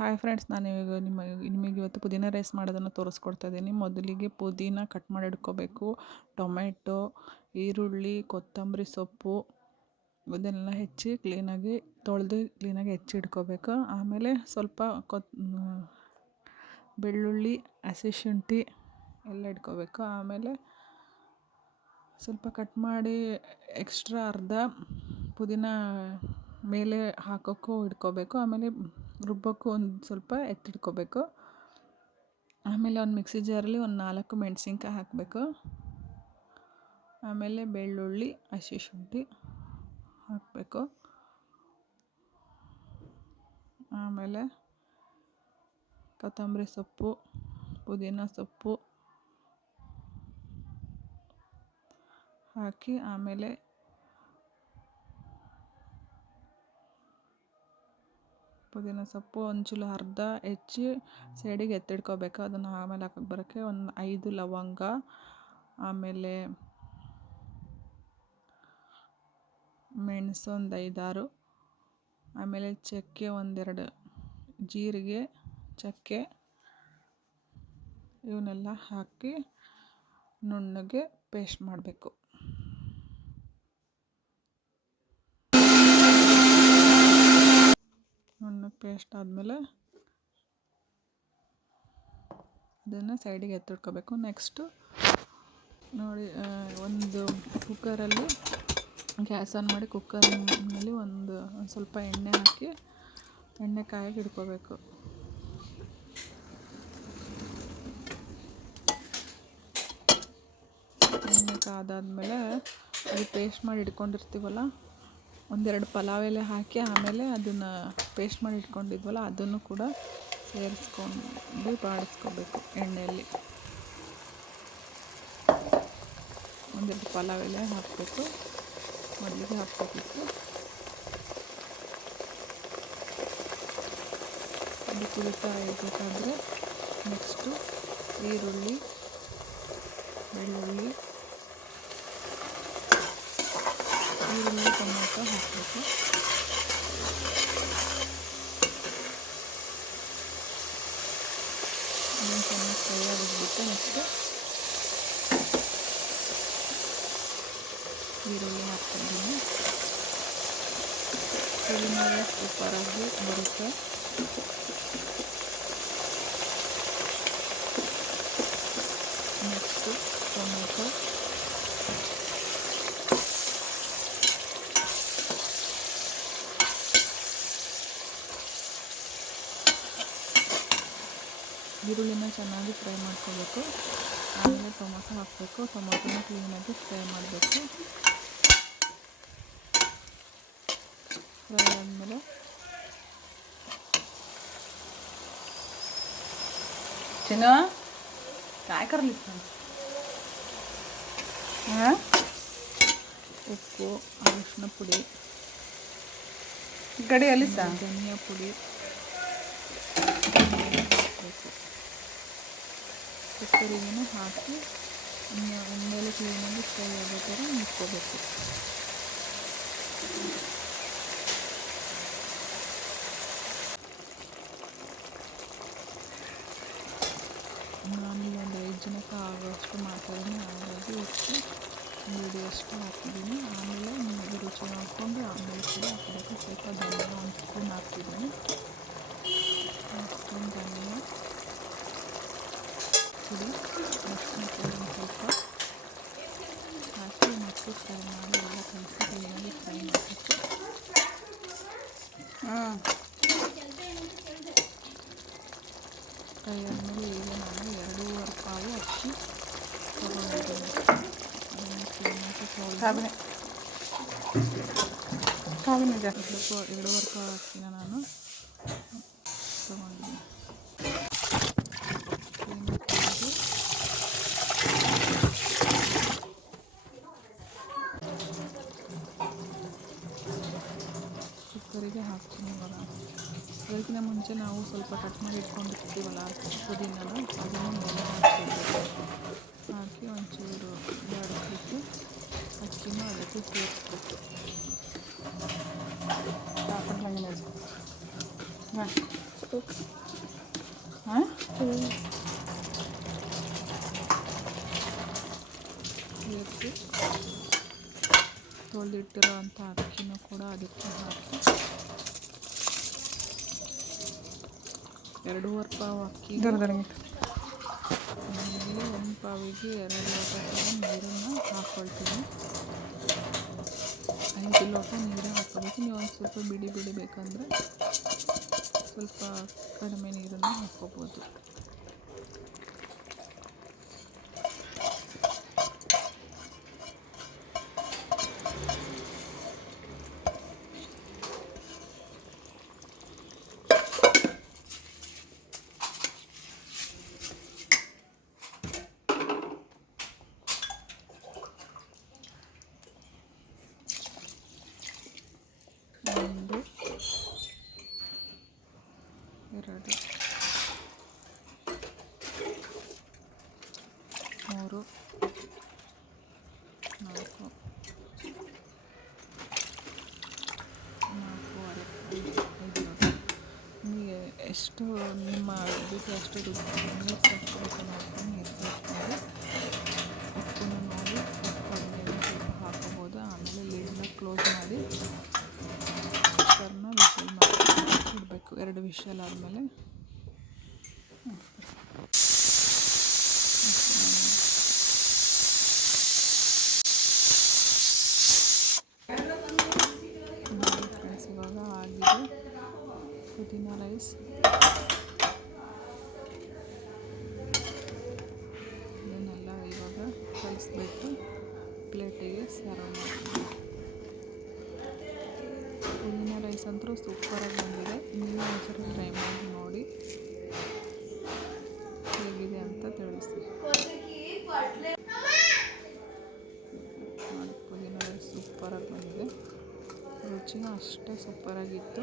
Hi friends, ನಾನು ಇವಾಗ ನಿಮಗೆ ಇವತ್ತು ಪುದೀನ ರೈಸ್ ಮಾಡೋದನ್ನು ತೋರಿಸ್ಕೊಡ್ತಾ ಇದ್ದೀನಿ. ಮೊದಲಿಗೆ ಪುದೀನ ಕಟ್ ಮಾಡಿ ಇಟ್ಕೋಬೇಕು. ಟೊಮೆಟೊ, ಈರುಳ್ಳಿ, ಕೊತ್ತಂಬರಿ ಸೊಪ್ಪು ಇದನ್ನೆಲ್ಲ ಹೆಚ್ಚಿ ಕ್ಲೀನಾಗಿ ತೊಳೆದು ಕ್ಲೀನಾಗಿ ಹೆಚ್ಚಿಟ್ಕೋಬೇಕು. ಆಮೇಲೆ ಸ್ವಲ್ಪ ಬೆಳ್ಳುಳ್ಳಿ, ಹಸಿಶುಂಠಿ ಎಲ್ಲ ಇಟ್ಕೋಬೇಕು. ಆಮೇಲೆ ಸ್ವಲ್ಪ ಕಟ್ ಮಾಡಿ ಎಕ್ಸ್ಟ್ರಾ ಅರ್ಧ ಪುದೀನ ಮೇಲೆ ಹಾಕೋಕ್ಕೂ ಇಟ್ಕೋಬೇಕು. ಆಮೇಲೆ ರುಬ್ಬೋಕ್ಕೂ ಒಂದು ಸ್ವಲ್ಪ ಎತ್ತಿಟ್ಕೋಬೇಕು. ಆಮೇಲೆ ಒಂದು ಮಿಕ್ಸಿ ಜಾರಲ್ಲಿ ಒಂದು 4 ಮೆಣಸಿನ್ಕಾಯಿ ಹಾಕಬೇಕು. ಆಮೇಲೆ ಬೆಳ್ಳುಳ್ಳಿ, ಹಸಿಶುಂಠಿ ಹಾಕಬೇಕು. ಆಮೇಲೆ ಕೊತ್ತಂಬರಿ ಸೊಪ್ಪು, ಪುದೀನ ಸೊಪ್ಪು ಹಾಕಿ ಆಮೇಲೆ ಪುದೀನ ಸೊಪ್ಪು ಒಂಚೂರು ಅರ್ಧ ಹೆಚ್ಚಿ ಸೈಡಿಗೆ ಎತ್ತಿಡ್ಕೋಬೇಕು. ಅದನ್ನು ಆಮೇಲೆ ಹಾಕಕ್ಕೆ ಬರೋಕ್ಕೆ ಒಂದು 5 ಲವಂಗ, ಆಮೇಲೆ ಮೆಣಸು ಒಂದು 5-6, ಆಮೇಲೆ ಚಕ್ಕೆ 1-2, ಜೀರಿಗೆ, ಚಕ್ಕೆ ಇವನ್ನೆಲ್ಲ ಹಾಕಿ ನುಣ್ಣಗೆ ಪೇಸ್ಟ್ ಮಾಡಬೇಕು. ನುಣ್ಣಗೆ ಪೇಸ್ಟ್ ಆದಮೇಲೆ ಅದನ್ನು ಸೈಡಿಗೆ ಎತ್ತಿಟ್ಕೋಬೇಕು. ನೆಕ್ಸ್ಟು ನೋಡಿ, ಒಂದು ಕುಕ್ಕರಲ್ಲಿ ಗ್ಯಾಸ್ ಆನ್ ಮಾಡಿ ಕುಕ್ಕರ್ನಲ್ಲಿ ಒಂದು ಸ್ವಲ್ಪ ಎಣ್ಣೆ ಹಾಕಿ ಎಣ್ಣೆ ಕಾಯಕ್ಕೆ ಇಟ್ಕೋಬೇಕು. ಎಣ್ಣೆ ಕಾದಾದ್ಮೇಲೆ ಅದು ಪೇಸ್ಟ್ ಮಾಡಿ ಇಟ್ಕೊಂಡಿರ್ತೀವಲ್ಲ, 1-2 ಪಲಾವ್ ಎಲೆ ಹಾಕಿ ಆಮೇಲೆ ಅದನ್ನು ಪೇಸ್ಟ್ ಮಾಡಿ ಇಟ್ಕೊಂಡಿದ್ವಲ್ಲ ಅದನ್ನು ಕೂಡ ಸೇರಿಸ್ಕೊಂಡು ಬಾಡಿಸ್ಕೋಬೇಕು ಎಣ್ಣೆಯಲ್ಲಿ. 1-2 ಪಲಾವ್ ಎಲೆ ಹಾಕಬೇಕು, ಮೊದಲಿಗೆ ಹಾಕಬೇಕಿತ್ತು. ಅದು ಕುದಿತಾ ಇರಬೇಕಾದ್ರೆ ನೆಕ್ಸ್ಟು ಈರುಳ್ಳಿ, ಬೆಳ್ಳುಳ್ಳಿ, ಟೊಮೆಟೊ ಹಾಕಬೇಕು. ಅದನ್ನು ಚೆನ್ನಾಗಿ ಫ್ರೈ ಆಗಿಬಿಟ್ಟು ನೆಕ್ಸ್ಟು ಈರುಳ್ಳಿ ಹಾಕ್ತಿದ್ದೀನಿ. ಪುದೀನ ಸೂಪರಾಗಿ ಬರುತ್ತೆ. ನೆಕ್ಸ್ಟು ಟೊಮೆಟೊ, ಈರುಳ್ಳಿನ ಚೆನ್ನಾಗಿ ಫ್ರೈ ಮಾಡ್ಕೋಬೇಕು. ಆಮೇಲೆ ಟೊಮೊಟೊ ಹಾಕಬೇಕು. ಟೊಮೊಟೊನ ಕ್ಲೀನಾಗಿ ಫ್ರೈ ಮಾಡಬೇಕು. ಫ್ರೈ ಆದಮೇಲೆ ಉಪ್ಪು, ಅರಿಶಿನ ಪುಡಿ, ಗಡಿಯಲ್ಲಿ ಧನಿಯಾ ಪುಡಿ ಹಾಕಬೇಕು. ಕುಕ್ಕರಿಗೂ ಹಾಕಿ ಮೇಲೆ ಕ್ಲೀನಾಗಿ ಫ್ರೈ ಆಗೋ ಥರ ಮುಚ್ಕೋಬೇಕು. ನಾನು ಒಂದು 5 ಜನಕ್ಕೆ ಆಗೋಷ್ಟು ಮಾತಾಡಿ ಹಾಗಾಗಿ ಇಷ್ಟು ಹಿಡಿಯೋಷ್ಟು ಹಾಕಿದ್ದೀನಿ. ಆಮೇಲೆ ನಿಮಗೆ ರುಚಿ ನೋಡಿಕೊಂಡು ಆಮೇಲೆ ಕೂಡ ಹಾಕಬೇಕು. ಸ್ವಲ್ಪ ಧನಿಯಾ 1 ಸ್ಪೂನ್ ಹಾಕ್ತಿದ್ದೀನಿ. 1 ಸ್ಪೂನ್ ಧನಿಯಾ ಪುಡಿ, ಅರಿಶಿನ ಪುಡಿ ಸ್ವಲ್ಪ ಹಾಕಿ ಮತ್ತು ಫ್ರೈ ಮಾಡಿ ಎಲ್ಲ ಕಲಸಿ ಕ್ಲೀನಾಗಿ ಫ್ರೈ ಮಾಡಬೇಕು. ಫ್ರೈ ಆದಮೇಲೆ ಈಗ ನಾನು 2.5 ಪಾವು ಅಕ್ಕಿ ತೊಗೊಂಡಿದ್ದೀನಿ. ಅದನ್ನು ಕ್ಲೀನಾಗಿ ತೊಳೆದು 2.5 ಪಾವು ಅಕ್ಕಿನ ನಾನು ತೊಗೊಂಡಿದ್ದೀನಿ. ಕುಕ್ಕರಿಗೆ ಹಾಕ್ತೀನಿ ಇವಾಗ. ಅದಕ್ಕಿಂತ ಮುಂಚೆ ನಾವು ಸ್ವಲ್ಪ ಕಟ್ ಮಾಡಿ ಇಟ್ಕೊಂಡಿರ್ತೀವಲ್ಲ ಪುದೀನನ, ಅದನ್ನು ಮೇಲೆ ಹಾಕ್ತಿರ್ಬೇಕು. ಹಾಕಿ ಒಂಚೂರು ಬಾಡಿಸ್ಬಿಟ್ಟು ಅಕ್ಕಿನೂ ಅದಕ್ಕೆ ಸೇರಿಸ್ಬೇಕು. ಹಾಂ ಸೇರಿಸಿ ತೊಳೆದಿಟ್ಟಿರೋ ಅಂಥ ಅಕ್ಕಿನೂ ಕೂಡ ಅದಕ್ಕೆ ಹಾಕಿ 2.5 ಪಾವು ಅಕ್ಕಿ ಆಮೇಲೆ 1 ಪಾವಿಗೆ 2 ಲೋಟ ಥರ ನೀರನ್ನು ಹಾಕ್ಕೊಳ್ತೀನಿ. 5 ಲೋಟ ನೀರು ಹಾಕ್ಕೋಬೇಕು. ನೀವು ಒಂದು ಸ್ವಲ್ಪ ಬಿಡಿ ಬೇಕಂದರೆ ಸ್ವಲ್ಪ ಕಡಿಮೆ ನೀರನ್ನು ಹಾಕ್ಕೋಬೋದು. ಒಂದು 2 3 4 4.5 ಲೋಟ. ನಿಮಗೆ ಎಷ್ಟು ನಿಮ್ಮ ಇದಕ್ಕೆ ಎಷ್ಟು ನೀರು ಸೇರಿಸ್ಕೋಬೇಕು ನೋಡ್ಕೊಂಡು ನೀರು ಸೇರಿಸ್ಕೊಂಡು ಉಪ್ಪನ್ನು ನೋಡಿ ಉಪ್ಪು ಕಡಿಮೆ ಸ್ವಲ್ಪ ಹಾಕೋಬೋದು. ಆಮೇಲೆ ಲಿಡ್ನ ಕ್ಲೋಸ್ ಮಾಡಿ ಕುಕ್ಕರ್ನ ವಿಷಲ್ ಮಾಡಿ ಇಡಬೇಕು. 2 ವಿಷಲ್ ಆದಮೇಲೆ ಫ್ರೆಂಡ್ಸ್ ಇವಾಗ ಆಗಿದೆ ಪುದೀನ ರೈಸ್. ಇದನ್ನೆಲ್ಲ ಇವಾಗ ಕಲಿಸ್ಬಿಟ್ಟು ಪ್ಲೇಟಿಗೆ ಸರ್ವ್ ಮಾಡ್ತೀನಿ. ಪುದೀನ ರೈಸ್ ಅಂತೂ ಸೂಪರಾಗಿ ಬಂದಿದೆ. ನೀವು ಒಂದ್ಸರಿ ಟ್ರೈ ಮಾಡಿ ನೋಡಿ ಹೇಗಿದೆ ಅಂತ ತಿಳಿಸಿ. ನೋಡಿ, ಪುದೀನ ರೈಸ್ ಸೂಪರಾಗಿ ಬಂದಿದೆ. ರುಚಿನೂ ಅಷ್ಟೇ ಸೂಪರಾಗಿತ್ತು.